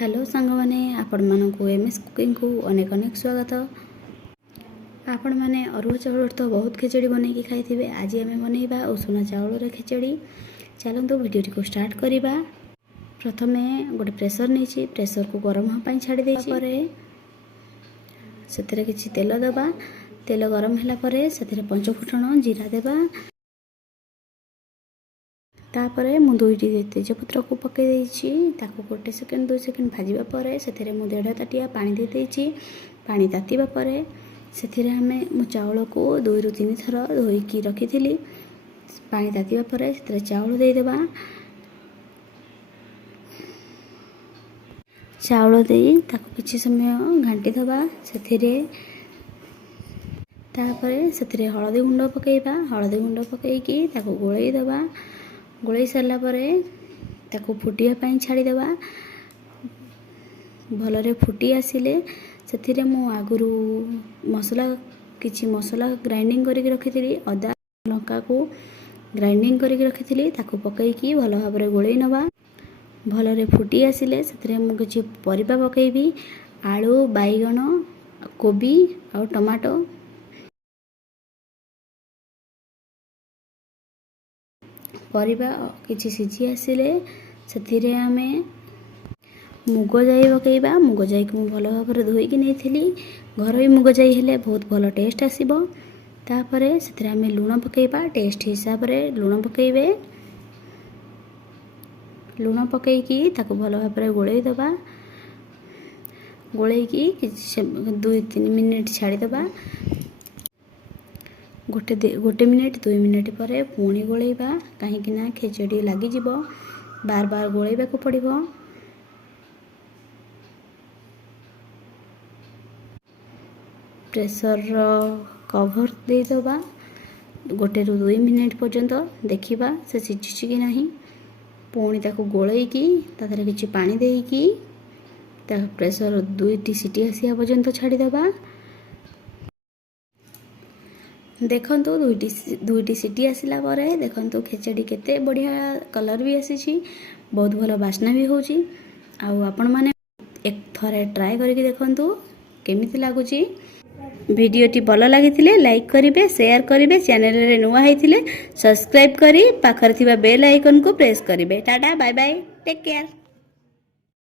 Hello सांग मैंने आपण मानक एमएस कुकिंग को अनेक अनेक स्वागत। आपण मैंने अरुआ चाउल तो बहुत खिचड़ी बनई खाई। आज आम बनइबा उषुना चाउल खिचड़ी। चलतु वीडियो को स्टार्ट करवा। प्रथम गोटे प्रेसर नहीं, प्रेसर को गरम होगा छाड़ी देपर से किसी तेल दबा। तेल गरम है से पंचफुटन जीरा देवा। तापर मु दुईटी तेजपत्र को पकई गोटे सेकेंड 2 सेकेंड भाजवा पर से 1.5 ताटिया पानी दे देइछि। पानी तातीबा पर से मु चाउल को 2 ରୁ 3 थर धोईकी रखी। पानी तातीबा पर से चाउल दे देबा। चाउल दे ताको किछि समय घांटी दबा। से हळदी गुंड पकेइबा। हळदी गुंड पकेइकी ताको गोळेई दबा। गोलई सारा पर ताको फुटिया छाड़ीदेवा। भलरे फुटी आसिले से मु आगुरु मसला किछि मसला ग्राइंडिंग करके रखी। अदा लंका को ग्राइंडिंग करके रखी ताको पकईकी भल भाव गोलई नवा। भलरे फुटी आसिले से मु किछि परिबा पकेइबी। आलू, बैगण, कोबी और टमाटो। परिबा किछि सिझी आसिले से आमे मुग जाई पकेइबा। मुग जाई को भल भाव धोईकी नहीं। घर मुग जाई हेले बहुत भल टेस्ट आसीबो। तापर से आमे लुण पकेइबा। टेस्ट हिसाब रे लुण पकेइबे। लुण पकेइकी ताको भल भाव गोलई दबा। गोलैकी 2-3 मिनिट छाड़ी दबा। गोटे मिनिट 2 मिनिट पर पुणी गोलैबा। कहीं खिचड़ी लगी बार बार गोलैबा को पड़िबो। प्रेसर कवर दे दबा। 1 ରୁ 2 मिनिट पर्यंत देखिबा से सिझुछि कि नहीं। पुणी ताको गोलैकी तादरे किछि पानी देईकी ता प्रेसर 2टी सीटी आसिया पर्यंत छाड़ी दबा। देखंतु दुईटी सीटी आसिला पर देखंतु खिचड़ी केते बढ़िया कलर भी आसी। बहुत भल बास्ना भी होची। आउ आपण माने एक थरे ट्राई करके देखंतु केमिति लागुची। वीडियोटी भल लागिथिले लाइक करिवे, शेयर करिवे। चैनल रे नुवा हैथिले सब्सक्राइब करी पाखर थिबा बेल आइकन को प्रेस करिवे। Tata bye bye, take care.